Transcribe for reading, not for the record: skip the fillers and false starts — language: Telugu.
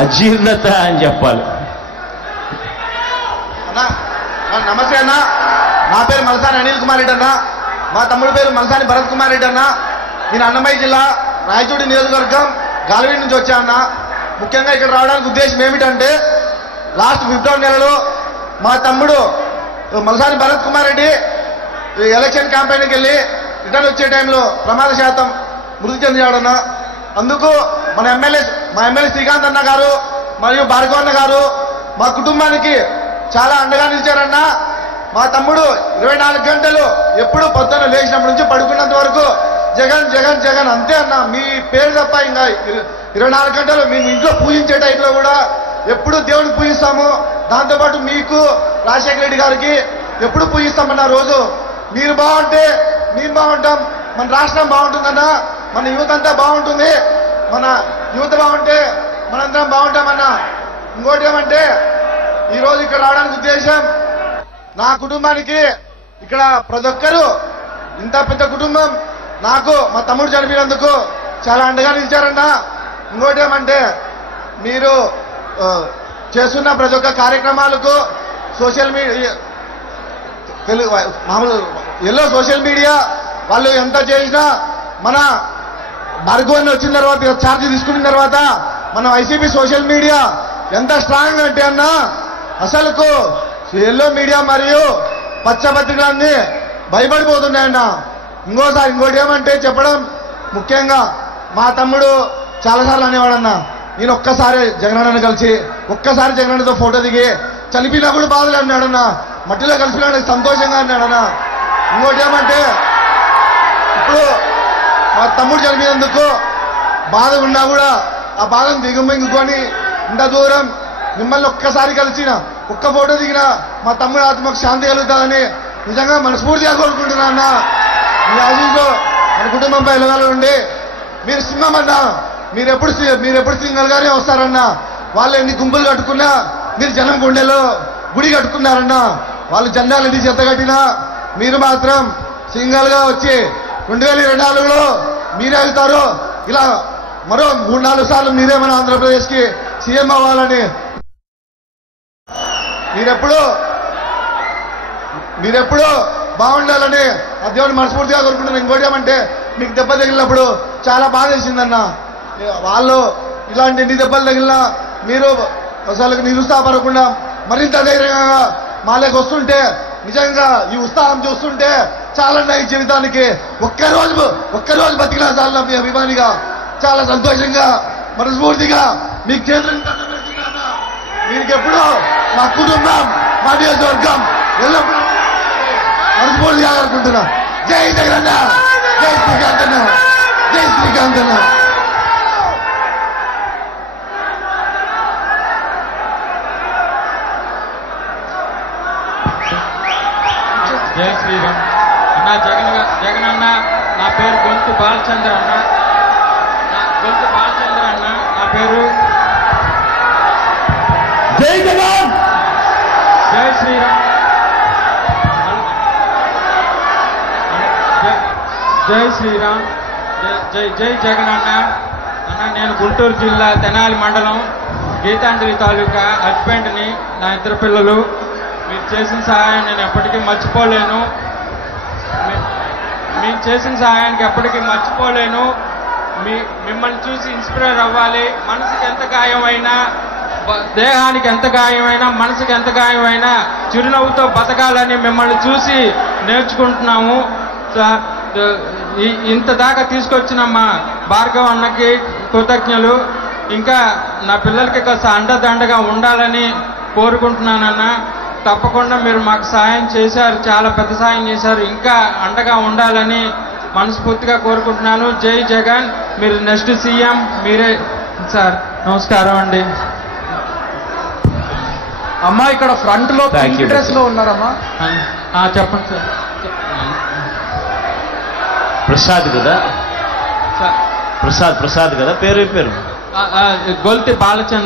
అజీర్ణత అని చెప్పాలి. అన్నా నమస్తే అన్న, నా పేరు మలసాని అనిల్ కుమార్ రెడ్డి అన్న, మా తమ్ముడు పేరు మలసాని భరత్ కుమార్ రెడ్డి అన్న. నేను అన్నమయ్య జిల్లా రాయచూడి నియోజకవర్గం గాలివీడి నుంచి వచ్చా అన్న. ముఖ్యంగా ఇక్కడ రావడానికి ఉద్దేశం ఏమిటంటే, లాస్ట్ ఫిబ్రవరి నెలలో మా తమ్ముడు మలసాని భరత్ కుమార్ రెడ్డి ఎలక్షన్ క్యాంపెయిన్కి వెళ్ళి రిటర్న్ వచ్చే టైంలో ప్రమాదశాతం మృతి చెందాడన్న. అందుకు మా ఎమ్మెల్యే శ్రీకాంత్ అన్న గారు మరియు భార్గవ్ అన్న గారు మా కుటుంబానికి చాలా అండగా నిలిచారన్న. మా తమ్ముడు 24 గంటలు ఎప్పుడు పొద్దున్న లేచినప్పటి నుంచి పడుకున్నంత వరకు జగన్ జగన్ జగన్ అంతే అన్న. మీ పేరు తప్ప ఇంకా 24 గంటలు మేము ఇంట్లో పూజించే టైంలో కూడా ఎప్పుడు దేవుడిని పూజిస్తాము. దాంతోపాటు మీకు రాజశేఖర రెడ్డి గారికి ఎప్పుడు పూజిస్తామన్న. రోజు మీరు బాగుంటే మేము బాగుంటాం, మన రాష్ట్రం బాగుంటుందన్న, మన యువత అంతా బాగుంటుంది, మన యువత బాగుంటే మనందరం బాగుంటామన్న. ఇంకోటి ఏమంటే, ఈరోజు ఇక్కడ రావడానికి ఉద్దేశం, నా కుటుంబానికి ఇక్కడ ప్రతి ఒక్కరూ ఇంత పెద్ద కుటుంబం నాకు మా తమ్ముడు చనిపోయినందుకు చాలా అండగా నిలిచారన్న. ఇంకోటి ఏమంటే, మీరు చేస్తున్న ప్రతి ఒక్క కార్యక్రమాలకు సోషల్ మీడియా మామూలు సోషల్ మీడియా వాళ్ళు ఎంత చేసినా, మన భార్గవన్ వచ్చిన తర్వాత ఛార్జ్ తీసుకున్న తర్వాత మన వైసీపీ సోషల్ మీడియా ఎంత స్ట్రాంగ్ అంటే అన్న, అసలుకు ఎల్లో మీడియా మరియు పచ్చపత్రికలన్నీ భయపడిపోతున్నాయన్న. ఇంకోటి ఏమంటే చెప్పడం, ముఖ్యంగా మా తమ్ముడు చాలాసార్లు అనేవాడన్నా, నేను ఒక్కసారి జగనన్నను కలిసి ఒక్కసారి జగనన్నతో ఫోటో దిగి చనిపోయినప్పుడు బాధలు అన్నాడన్నా, మట్టిలో కలిసినాడు సంతోషంగా అన్నాడన్నా. ఇంకోటి ఏమంటే, ఇప్పుడు మా తమ్ముడు చనిపోయినందుకు బాధ ఉన్నా కూడా ఆ బాధను దిగుమింగుకొని ఇంత దూరం మిమ్మల్ని ఒక్కసారి కలిసిన ఒక్క ఫోటో దిగిన మా తమ్ముడు ఆత్మకు శాంతి కలుగుతుందని నిజంగా మనస్ఫూర్తిగా కోరుకుంటున్నా అన్న. మీ ఆశీస్సులో మన కుటుంబంపై ఎలగాలండి. మీరు సింహం అన్నా, మీరు ఎప్పుడు సింగల్ గానే వస్తారన్నా. వాళ్ళు ఎన్ని గుంపులు కట్టుకున్నా మీరు జనం గుండెలో గుడి కట్టుకున్నారన్నా. వాళ్ళు జెండాలు ఎన్ని చెత్త కట్టినా మీరు మాత్రం సింగల్ గా వచ్చి 2024లో మీరే అవుతారు. ఇలా మరో 3-4 సార్లు మీరే మన ఆంధ్రప్రదేశ్ కి సీఎం అవ్వాలని మీరెప్పుడు బాగుండాలని ఆ దేవుని మనస్ఫూర్తిగా కోరుకుంటున్నాను. ఇంకోటి ఏమంటే, మీకు దెబ్బ తగిలినప్పుడు చాలా బాధ వేసిందన్న. వాళ్ళు ఇలాంటి ఎన్ని దెబ్బలు తగిలినా మీరు అసలు నిరుత్సాహపడకుండా మరింత ధైర్యంగా మాలోకి వస్తుంటే, నిజంగా ఈ ఉత్సాహం చూస్తుంటే చాలా ఈ జీవితానికి ఒక్కరోజు బతికినా చాలా మీ అభిమానిగా చాలా సంతోషంగా మనస్ఫూర్తిగా మీకు చేతులు మీకు ఎప్పుడూ మా కుటుంబం మా నియోజకవర్గం ఎల్లప్పుడూ మనస్ఫూర్తిగా అనుకుంటున్నా. జై జగన్, జై శ్రీకాంత్ అన్న, జై శ్రీకాంత్ అన్న. జై శ్రీరామ్ అన్న. జగన్ అన్న, నా పేరు గొంతు బాలచంద్ర అన్న. నా పేరు జై జగన్, జై శ్రీరామ్, జై శ్రీరామ్, జై జగన్ అన్న. నేను గుంటూరు జిల్లా తెనాలి మండలం గీతాంజలి తాలూకా హస్బెండ్ని. నా 2 పిల్లలు. మీరు చేసిన సహాయం నేను ఎప్పటికీ మర్చిపోలేను. మీరు చేసిన సహాయానికి ఎప్పటికీ మర్చిపోలేను. మిమ్మల్ని చూసి ఇన్స్పైర్ అవ్వాలి. మనసుకి ఎంత గాయమైనా, దేహానికి ఎంత గాయమైనా, మనసుకి ఎంత గాయమైనా చిరునవ్వుతో బతకాలని మిమ్మల్ని చూసి నేర్చుకుంటున్నాము. ఇంత దాకా తీసుకొచ్చిన మా భార్గవ్ అన్నకి కృతజ్ఞతలు. ఇంకా నా పిల్లలకి కాస్త అండదండగా ఉండాలని కోరుకుంటున్నానన్న. తప్పకుండా మీరు మాకు సాయం చేశారు, చాలా పెద్ద సాయం చేశారు. ఇంకా అండగా ఉండాలని మనస్ఫూర్తిగా కోరుకుంటున్నాను. జై జగన్. మీరు నెక్స్ట్ సీఎం మీరే సార్. నమస్కారం అండి. అమ్మా, ఇక్కడ ఫ్రంట్ లో డ్రెస్ లో ఉన్నారమ్మా. చెప్పండి సార్. ప్రసాద్ కదా, ప్రసాద్ కదా పేరు. గొల్తి బాలచంద్ర.